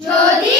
যদি